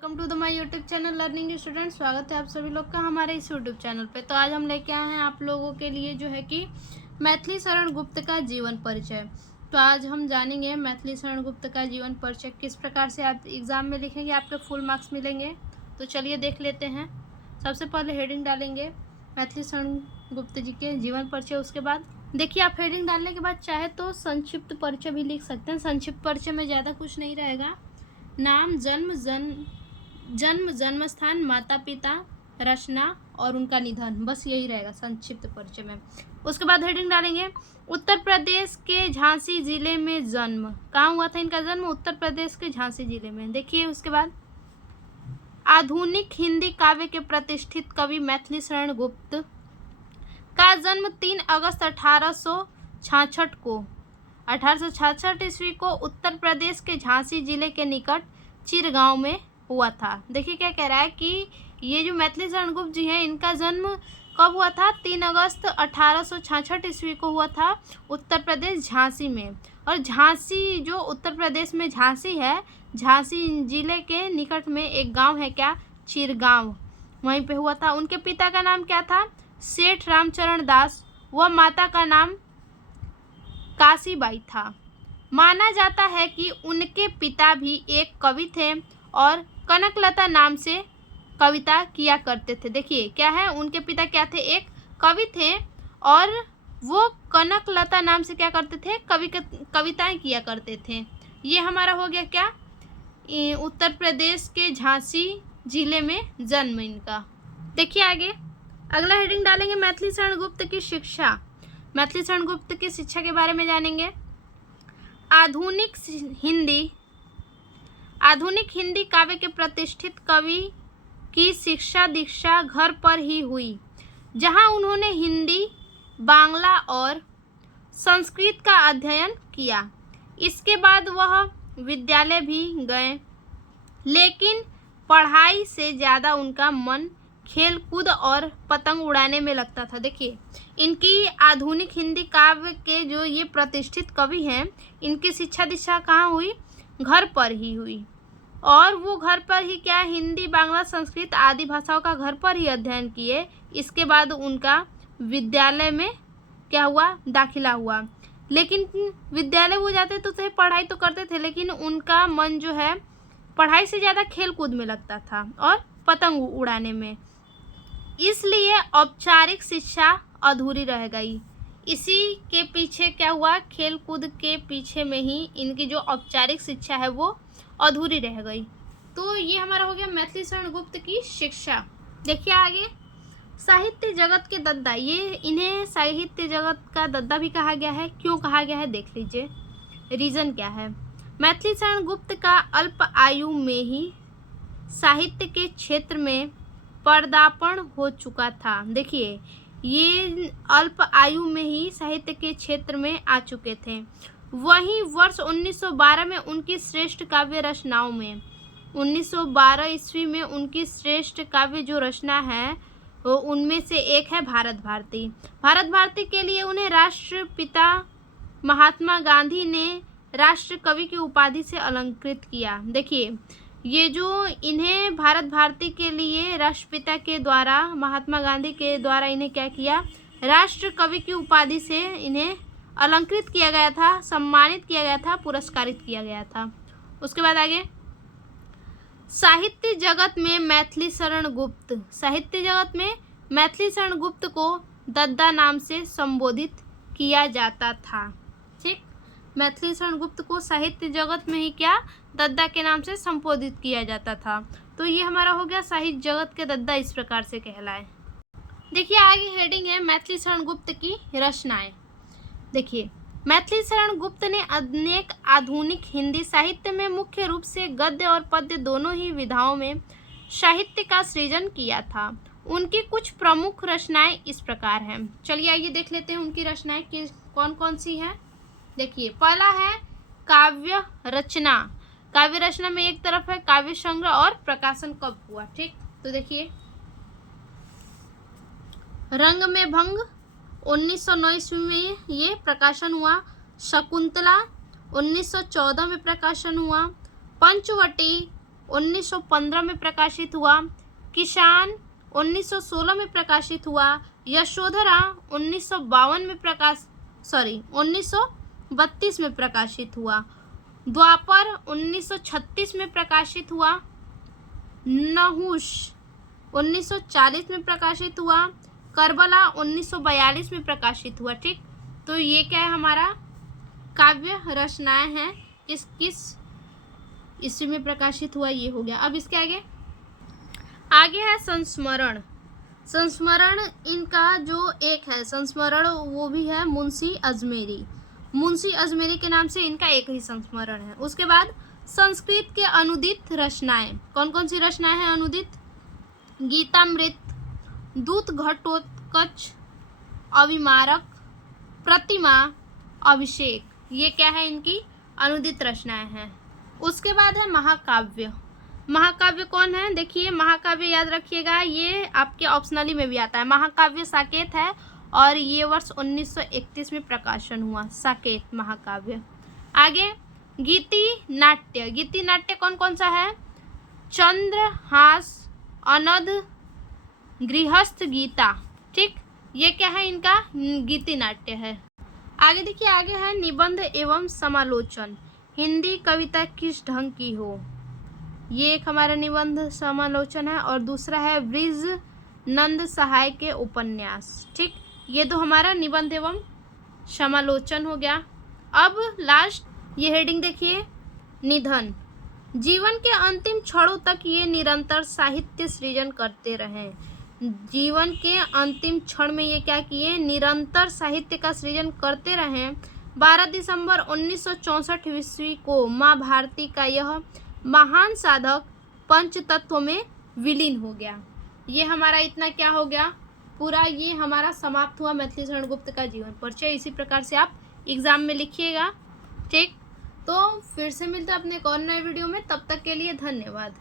Welcome to the my YouTube channel learning student. स्वागत है आप सभी लोग का हमारे इस यूट्यूब चैनल पे। तो आज हम लेके आए हैं आप लोगों के लिए जो है कि मैथिली शरण गुप्त का जीवन परिचय। तो आज हम जानेंगे मैथिली शरण गुप्त का जीवन परिचय किस प्रकार से आप एग्ज़ाम में लिखेंगे, आपके फुल मार्क्स मिलेंगे। तो चलिए देख लेते हैं। सबसे पहले हेडिंग डालेंगे मैथिली शरण गुप्त जी के जीवन परिचय। उसके बाद देखिए, आप हेडिंग डालने के बाद चाहे तो संक्षिप्त परिचय भी लिख सकते हैं। संक्षिप्त परिचय में ज़्यादा कुछ नहीं रहेगा। नाम, जन्म स्थान, माता पिता, रचना और उनका निधन, बस यही रहेगा संक्षिप्त परिचय में। उसके बाद हेडिंग डालेंगे उत्तर प्रदेश के झांसी जिले में जन्म। कहाँ हुआ था इनका जन्म? उत्तर प्रदेश के झांसी जिले में। देखिए उसके बाद आधुनिक हिंदी काव्य के प्रतिष्ठित कवि मैथिली शरण गुप्त का जन्म 3 अगस्त 1866 को 1866 ईस्वी को उत्तर प्रदेश के झांसी जिले के निकट चिरगांव में हुआ था। देखिए क्या कह रहा है कि ये जो मैथिली शरण गुप्त जी हैं, इनका जन्म कब हुआ था? 3 अगस्त 1866 ईस्वी को हुआ था उत्तर प्रदेश झांसी में। और झांसी जो उत्तर प्रदेश में झांसी है, झांसी जिले के निकट में एक गांव है, क्या? चिरगांव, वहीं पे हुआ था। उनके पिता का नाम क्या था? सेठ रामचरण दास व माता का नाम काशीबाई था। माना जाता है कि उनके पिता भी एक कवि थे और कनकलता नाम से कविता किया करते थे। देखिए क्या है, उनके पिता क्या थे? एक कवि थे और वो कनकलता नाम से क्या करते थे? कविताएं किया करते थे। ये हमारा हो गया क्या? उत्तर प्रदेश के झांसी जिले में जन्म इनका। देखिए आगे अगला हेडिंग डालेंगे मैथिली शरण गुप्त की शिक्षा। मैथिली शरण गुप्त की शिक्षा के बारे में जानेंगे। आधुनिक हिंदी काव्य के प्रतिष्ठित कवि की शिक्षा दीक्षा घर पर ही हुई, जहां उन्होंने हिंदी, बांग्ला और संस्कृत का अध्ययन किया। इसके बाद वह विद्यालय भी गए, लेकिन पढ़ाई से ज़्यादा उनका मन खेल कूद और पतंग उड़ाने में लगता था। देखिए इनकी आधुनिक हिंदी काव्य के जो ये प्रतिष्ठित कवि हैं, इनकी शिक्षा दीक्षा कहाँ हुई? घर पर ही हुई। और वो घर पर ही क्या? हिंदी, बांग्ला, संस्कृत आदि भाषाओं का घर पर ही अध्ययन किए। इसके बाद उनका विद्यालय में क्या हुआ? दाखिला हुआ। लेकिन विद्यालय वो जाते तो थे, पढ़ाई तो करते थे, लेकिन उनका मन जो है पढ़ाई से ज़्यादा खेल कूद में लगता था और पतंग उड़ाने में। इसलिए औपचारिक शिक्षा अधूरी रह गई। इसी के पीछे क्या हुआ? खेल कूद के पीछे में ही इनकी जो औपचारिक शिक्षा है वो अधूरी रह गई। तो ये हमारा हो गया मैथिली शरण गुप्त की शिक्षा। देखिए आगे साहित्य जगत के दद्दा। ये इन्हें साहित्य जगत का दद्दा भी कहा गया है। क्यों कहा गया है देख लीजिए, रीज़न क्या है। मैथिली शरण गुप्त का अल्प आयु में ही साहित्य के क्षेत्र में पदार्पण हो चुका था। देखिए ये अल्प आयु में ही साहित्य के क्षेत्र में आ चुके थे। वहीं वर्ष 1912 में उनकी श्रेष्ठ काव्य रचनाओं में 1912 ईस्वी में उनकी श्रेष्ठ काव्य जो रचना है वो उनमें से एक है भारत भारती। भारत भारती के लिए उन्हें राष्ट्रपिता महात्मा गांधी ने राष्ट्र कवि की उपाधि से अलंकृत किया। देखिए ये जो इन्हें भारत भारती के लिए राष्ट्रपिता के द्वारा, महात्मा गांधी के द्वारा इन्हें क्या किया? राष्ट्र कवि की उपाधि से इन्हें अलंकृत किया गया था, सम्मानित किया गया था, पुरस्कारित किया गया था। उसके बाद आगे साहित्य जगत में मैथिली शरण गुप्त। साहित्य जगत में मैथिली शरण गुप्त को दद्दा नाम से संबोधित किया जाता था। ठीक, मैथिली शरण गुप्त को साहित्य जगत में ही क्या? दद्दा के नाम से संबोधित किया जाता था। तो ये हमारा हो गया साहित्य जगत के दद्दा इस प्रकार से कहलाए। देखिए आगे हेडिंग है मैथिली शरण गुप्त की रचनाएं। देखिए मैथिली शरण गुप्त ने अनेक आधुनिक हिंदी साहित्य में मुख्य रूप से गद्य और पद्य दोनों ही विधाओं में साहित्य का सृजन किया था। उनकी कुछ प्रमुख रचनाएं इस प्रकार हैं। चलिए आइए देख लेते हैं उनकी रचनाएं कौन कौन सी हैं। देखिए पहला है काव्य रचना। काव्य रचना में एक तरफ है काव्य संग्रह और प्रकाशन कब हुआ। ठीक, तो देखिए रंग में भंग 1909 ईस्वी में ये प्रकाशन हुआ। शकुंतला 1914 में प्रकाशन हुआ। पंचवटी 1915 में प्रकाशित हुआ। किसान 1916 में प्रकाशित हुआ। यशोधरा 1952 में 1932 में प्रकाशित हुआ। द्वापर 1936 में प्रकाशित हुआ। नहुष 1940 में प्रकाशित हुआ। करबला 1942 में प्रकाशित हुआ। ठीक, तो ये क्या है, हमारा काव्य रचनाएं हैं, किस किस ईस्वी में प्रकाशित हुआ, ये हो गया। अब इसके आगे है संस्मरण। संस्मरण इनका जो एक है संस्मरण, वो भी है मुंशी अजमेरी। मुंशी अजमेरी के नाम से इनका एक ही संस्मरण है। उसके बाद संस्कृत के अनुदित रचनाएं, कौन कौन सी रचनाएं हैं अनुदित? गीतामृत, दूत घटोत्कच, अविमारक, प्रतिमा, अभिषेक, ये क्या है, इनकी अनुदित रचनाएं हैं। उसके बाद है महाकाव्य। महाकाव्य कौन है? देखिए, महाकाव्य याद रखिएगा, ये आपके ऑप्शनली में भी आता है। महाकाव्य साकेत है और ये वर्ष 1931 में प्रकाशन हुआ, साकेत महाकाव्य। आगे गीति नाट्य। गीति नाट्य कौन कौन सा है? चंद्रहास, अनध, गृहस्थ गीता। ठीक, ये क्या है, इनका गीति नाट्य है। आगे देखिए, आगे है निबंध एवं समालोचन। हिंदी कविता किस ढंग की हो, ये एक हमारा निबंध समालोचन है। और दूसरा है ब्रिज नंद सहाय के उपन्यास। ठीक, ये तो हमारा निबंध एवं समालोचन हो गया। अब लास्ट ये हेडिंग देखिए, निधन। जीवन के अंतिम क्षणों तक ये निरंतर साहित्य सृजन करते रहे। जीवन के अंतिम क्षण में ये क्या किए, निरंतर साहित्य का सृजन करते रहे। 12 दिसंबर 1964 ईस्वी को माँ भारती का यह महान साधक पंचतत्व में विलीन हो गया। ये हमारा इतना क्या हो गया, पूरा ये हमारा समाप्त हुआ मैथिली शरण गुप्त का जीवन परिचय। इसी प्रकार से आप एग्जाम में लिखिएगा। ठीक, तो फिर से मिलते हैं अपने एक और नए वीडियो में, तब तक के लिए धन्यवाद।